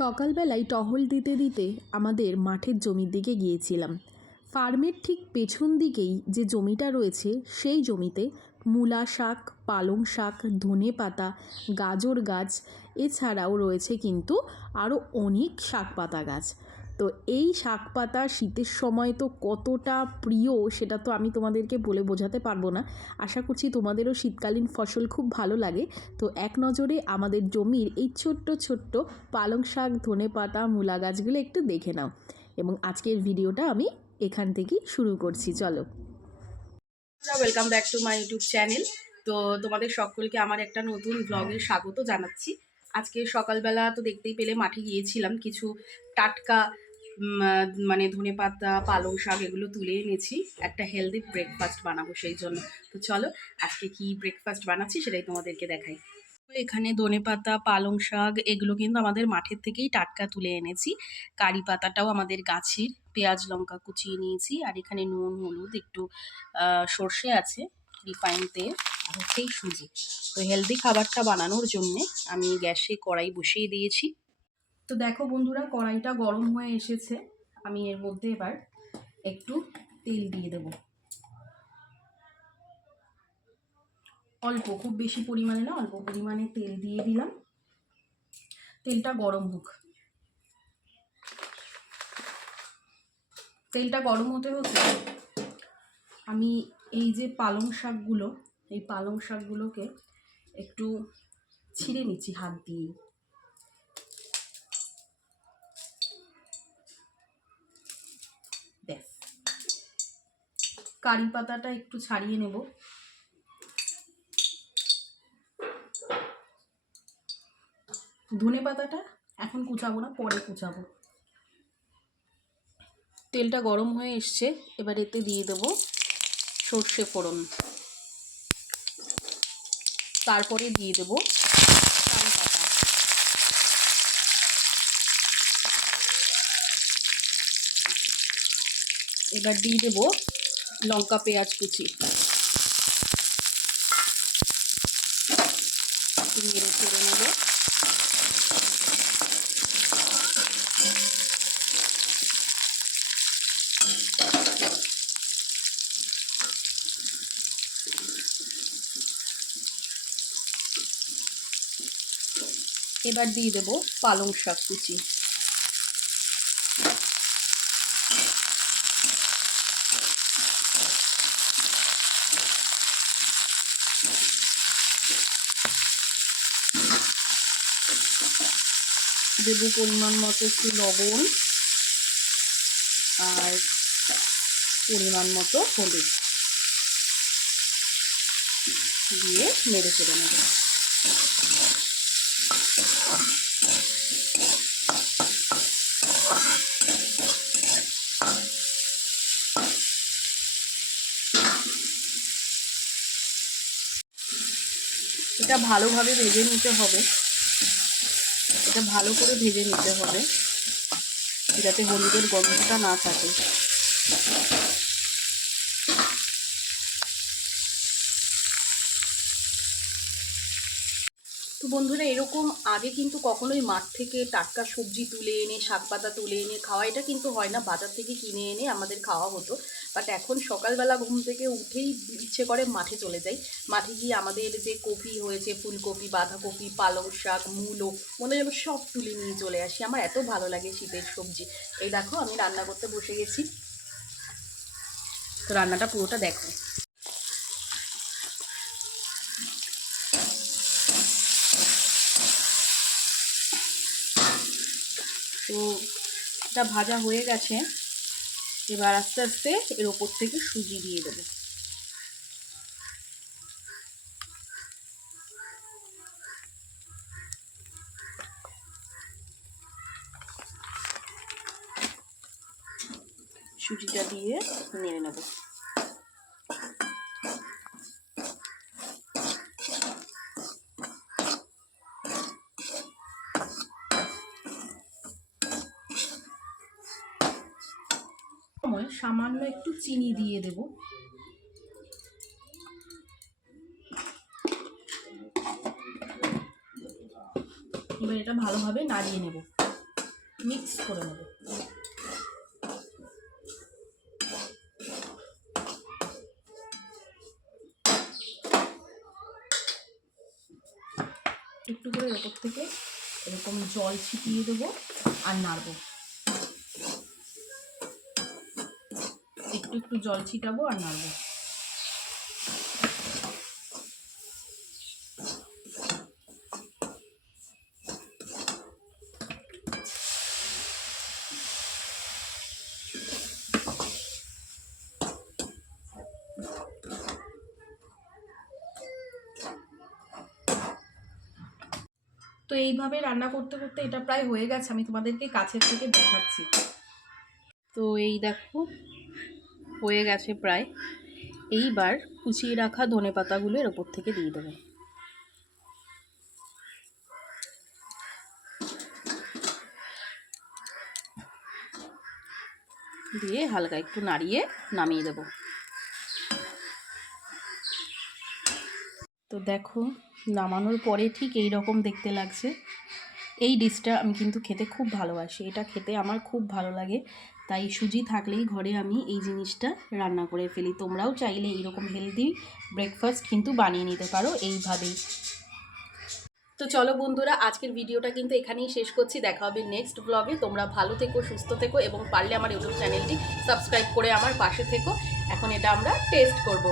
সকালবেলায় টহল দিতে দিতে আমাদের মাঠের জমির দিকে গিয়েছিলাম। ফার্মের ঠিক পেছন দিকেই যে জমিটা রয়েছে, সেই জমিতে মূলা শাক, পালং শাক, ধনে পাতা, গাজর গাছ, এছাড়াও রয়েছে কিন্তু আরও অনেক শাক পাতা গাছ। তো এই শাক পাতা শীতের সময় তো কতটা প্রিয় সেটা তো আমি তোমাদেরকে বলে বোঝাতে পারব না। আশা করছি তোমাদেরও শীতকালীন ফসল খুব ভালো লাগে। তো এক নজরে আমাদের জমির এই ছোট্ট ছোট্ট পালং শাক, ধনে পাতা, মূলা গাছগুলো একটু দেখে নাও। এবং আজকের ভিডিওটা আমি এখান থেকেই শুরু করছি, চলো। Welcome back to my YouTube channel তো তোমাদের সকলকে আমার একটা নতুন ব্লগে স্বাগত জানাচ্ছি। আজকে সকালবেলা তো দেখতেই পেলে মাঠে গিয়েছিলাম কিছু টাটকা মানে ধনে পাতা, পালং শাক এগুলো তুলে এনেছি। একটা হেলদি ব্রেকফাস্ট বানাবো সেই জন্য। তো চলো, আজকে কি ব্রেকফাস্ট বানাচ্ছি সেটাই তোমাদেরকে দেখাই। এখানে ধনে পাতা, পালং শাক এগুলো কিন্তু আমাদের মাঠের থেকেই টাটকা তুলে এনেছি। কারি পাতাটাও আমাদের গাছের। পেঁয়াজ, লঙ্কা কুচিয়ে নিয়েছি আর এখানে নুন, হলুদ, একটু সর্ষে আছে রিফাইন তেল আর হচ্ছে সুজি। তো হেলদি খাবারটা বানানোর জন্যে আমি গ্যাসে কড়াই বসিয়ে দিয়েছি। তো দেখো বন্ধুরা, কড়াইটা গরম হয়ে এসেছে। আমি এর মধ্যে এবার একটু তেল দিয়ে দেব। অল্প, খুব বেশি পরিমাণে না, অল্প পরিমাণে তেল দিয়ে দিলাম। তেলটা গরম হোক। তেলটা গরম হতে হতে আমি এই যে পালং শাকগুলো, এই পালং শাকগুলোকে একটু ছিঁড়ে নিচ্ছি, হাত দিয়ে। কারি পাতাটা একটু ছাড়িয়ে নেব। ধনে পাতাটা এখন কুচাবো না, পরে কুচাবো। তেলটা গরম হয়ে এসছে, এবার এতে দিয়ে দেবো সর্ষে ফোড়ন। তারপরে দিয়ে দেবো কারি পাতা। এবার দিয়ে দেবো লঙ্কা পেঁয়াজ কুচি। নেড়ে নেব। এবার দিয়ে দেবো পালং শাক কুচি। দেবো পরিমাণ মতো একটু লবণ আর পরিমাণ মতো হলুদ দিয়ে মেরে চেড়ে নেব। এটা ভালোভাবে ভেজে নিতে হবে। এটা ভালো করে ভেজে নিতে হবে যাতে হলুদের গন্ধটা না থাকে। বন্ধুরা, এরকম আগে কিন্তু কখনোই মাঠ থেকে টাটকা সবজি তুলে এনে, শাক পাতা তুলে এনে খাওয়া, এটা কিন্তু হয় না। বাজার থেকে কিনে এনে আমাদের খাওয়া হতো। বাট এখন সকালবেলা ঘুম থেকে উঠেই ইচ্ছে করে মাঠে চলে যাই। মাঠে গিয়ে আমাদের যে কপি হয়েছে, ফুলকপি, বাঁধাকপি, পালং শাক, মূলো, মনে যেন সব তুলে নিয়ে চলে আসি। আমার এত ভালো লাগে শীতের সবজি। এই দেখো, আমি রান্না করতে বসে গেছি। তো রান্নাটা পুরোটা দেখো। তো এটা ভাজা হয়ে গেছে। এবার আস্তে আস্তে এর ওপর থেকে সুজি দিয়ে দেবো। সুজিটা দিয়ে নেড়ে নেব। সময় সামান্য একটু চিনি দিয়ে দেব। এবার এটা ভালোভাবে নাড়িয়ে নেব। মিক্স করে নেব। একটু করে ওপর থেকে এরকম জল ছিটিয়ে দেবো আর নাড়বো। একটু একটু জল ছিটাবো আর নাড়বো। তো এইভাবে রান্না করতে করতে এটা প্রায় হয়ে গেছে, আমি তোমাদেরকে কাছের থেকে দেখাচ্ছি। তো এই দেখো হয়ে গেছে প্রায়। এইবার কুচিয়ে রাখা ধনে পাতাগুলো এর ওপর থেকে দিয়ে দেবো। দিয়ে হালকা একটু নাড়িয়ে নামিয়ে দেবো। তো দেখো, নামানোর পরে ঠিক এই রকম দেখতে লাগছে। এই ডিশটা আমি কিন্তু খেতে খুব ভালোবাসি। এটা খেতে আমার খুব ভালো লাগে। তাই সুজি থাকলেই ঘরে আমি এই জিনিসটা রান্না করে ফেলি। তোমরাও চাইলে এইরকম হেলদি ব্রেকফাস্ট কিন্তু বানিয়ে নিতে পারো এইভাবেই। তো চলো বন্ধুরা, আজকের ভিডিওটা কিন্তু এখানেই শেষ করছি। দেখা হবে নেক্সট ব্লগে তোমরা ভালো থেকো, সুস্থ থেকো এবং পারলে আমার ইউটিউব চ্যানেলটি সাবস্ক্রাইব করে আমার পাশে থেকো। এখন এটা আমরা টেস্ট করব।